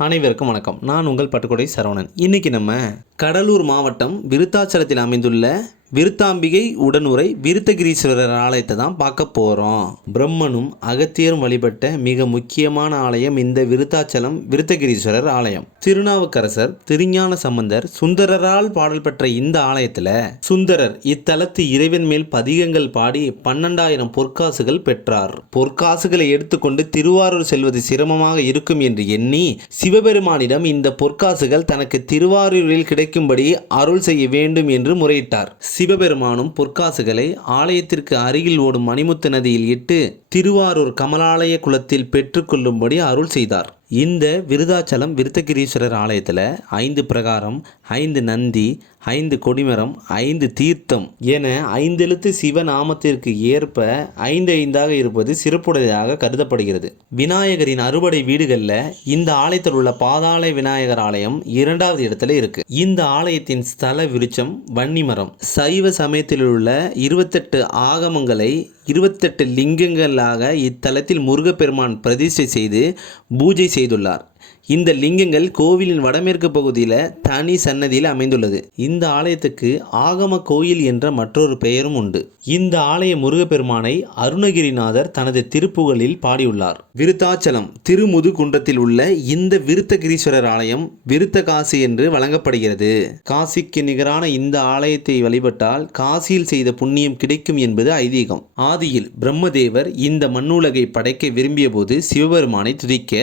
அனைவருக்கும் வணக்கம். நான் உங்கள் பட்டுக்கொடை சரவணன். இன்னைக்கு நம்ம கடலூர் மாவட்டம் விருத்தாச்சலத்தில் அமைந்துள்ள விருத்தாம்பிகை உடனுரை விருத்தகிரீஸ்வரர் ஆலயத்தை தான் பார்க்க போகிறோம் பிரம்மனும் அகத்தியரும் வழிபட்ட மிக முக்கியமான ஆலயம் இந்த விருத்தாச்சலம் விருத்தகிரீஸ்வரர் ஆலயம். திருநாவுக்கரசர் திருஞான சம்பந்தர் சுந்தரரால் பாடல் பெற்ற இந்த ஆலயத்தில் சுந்தரர் இத்தலத்து இறைவன் மேல் பதிகங்கள் பாடி பன்னெண்டாயிரம் பொற்காசுகள் பெற்றார். பொற்காசுகளை எடுத்துக்கொண்டு திருவாரூர் செல்வது சிரமமாக இருக்கும் என்று எண்ணி சிவபெருமானிடம் இந்த பொற்காசுகள் தனக்கு திருவாரூரில் கிடைக்கும்படி அருள் செய்ய வேண்டும் என்று முறையிட்டார். சிவபெருமானும் பொற்காசுகளை ஆலயத்திற்கு அருகில் ஓடும் மணிமுத்து நதியில் இட்டு திருவாரூர் கமலாலய குலத்தில் பெற்றுக்கொள்ளும்படி அருள் செய்தார். இந்த விருதாச்சலம் விருத்தகிரீஸ்வரர் ஆலயத்தில் ஐந்து பிரகாரம் ஐந்து நந்தி ஐந்து கொடிமரம் ஐந்து தீர்த்தம் என ஐந்தெழுத்து சிவநாமத்திற்கு ஏற்ப ஐந்து ஐந்தாக இருப்பது சிறப்புடையதாக கருதப்படுகிறது. விநாயகரின் அறுபடை வீடுகளில் இந்த ஆலயத்தில் உள்ள பாதாள விநாயகர் ஆலயம் இரண்டாவது இடத்துல இருக்கு. இந்த ஆலயத்தின் ஸ்தல விருட்சம் வன்னிமரம் சைவ சமயத்தில் உள்ள இருபத்தெட்டு ஆகமங்களை இருபத்தெட்டு லிங்கங்களாக இத்தலத்தில் முருகப்பெருமான் பிரதிஷ்டை செய்து பூஜை செய்துள்ளார். இந்த லிங்கங்கள் கோவிலின் வடமேற்கு பகுதியில் தனி சன்னதியில் அமைந்துள்ளது. இந்த ஆலயத்துக்கு ஆகம கோயில் என்ற மற்றொரு பெயரும் உண்டு. இந்த ஆலய முருகப்பெருமானை அருணகிரிநாதர் தனது திருப்புகழில் பாடியுள்ளார். விருத்தாச்சலம் திருமுதுகுன்றத்தில் உள்ள இந்த விருத்தகிரீஸ்வரர் ஆலயம் விருத்த காசி என்று வழங்கப்படுகிறது. காசிக்கு நிகரான இந்த ஆலயத்தை வழிபட்டால் காசியில் செய்த புண்ணியம் கிடைக்கும் என்பது ஐதீகம். ஆதியில் பிரம்மதேவர் இந்த மண்ணுலகை படைக்க விரும்பிய போது சிவபெருமானை துதிக்க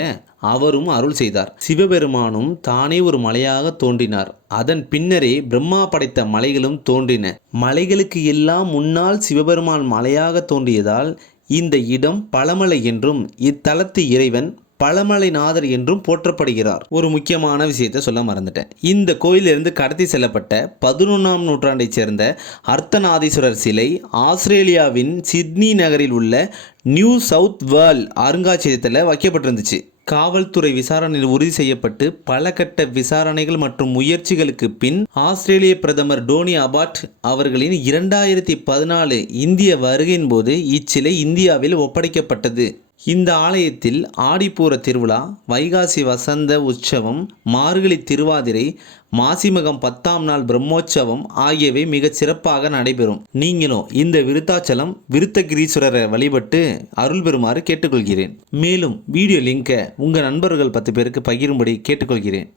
அவரும் அருள் செய்தார். சிவபெருமானும் தானே ஒரு மலையாக தோன்றினார். அதன் பின்னரே பிரம்மா படைத்த மலைகளும் தோன்றின. மலைகளுக்கு எல்லாம் முன்னால் சிவபெருமான் மலையாக தோன்றியதால் இந்த இடம் பழமலை என்றும் இத்தலத்து இறைவன் பழமலைநாதர் என்றும் போற்றப்படுகிறார். ஒரு முக்கியமான விஷயத்தை சொல்ல மறந்துட்டேன். இந்த கோயிலிருந்து கடத்தி செல்லப்பட்ட பதினொன்றாம் நூற்றாண்டைச் சேர்ந்த அர்த்தநாதீஸ்வரர் சிலை ஆஸ்திரேலியாவின் சிட்னி நகரில் உள்ள நியூ சவுத் வேர்ல் அருங்காட்சியகத்தில் வைக்கப்பட்டிருந்துச்சு. காவல்துறை விசாரணையில் உறுதி செய்யப்பட்டு பல கட்ட விசாரணைகள் மற்றும் முயற்சிகளுக்கு பின் ஆஸ்திரேலிய பிரதமர் டோனி அபாட் அவர்களின் இரண்டாயிரத்தி பதினாலு இந்திய வருகையின் போது இச்சிலை இந்தியாவில் ஒப்படைக்கப்பட்டது. இந்த ஆலயத்தில் ஆடிப்பூர திருவிழா வைகாசி வசந்த உற்சவம் மார்கழி திருவாதிரை மாசிமகம் பத்தாம் நாள் பிரம்மோற்சவம் ஆகியவை மிகச் சிறப்பாக நடைபெறும். நீங்களும் இந்த விருத்தாச்சலம் விருத்தகிரீஸ்வரரை வழிபட்டு அருள் பெறுமாறு கேட்டுக்கொள்கிறேன். மேலும் வீடியோ லிங்கை உங்கள் நண்பர்கள் பத்து பேருக்கு பகிரும்படி கேட்டுக்கொள்கிறேன்.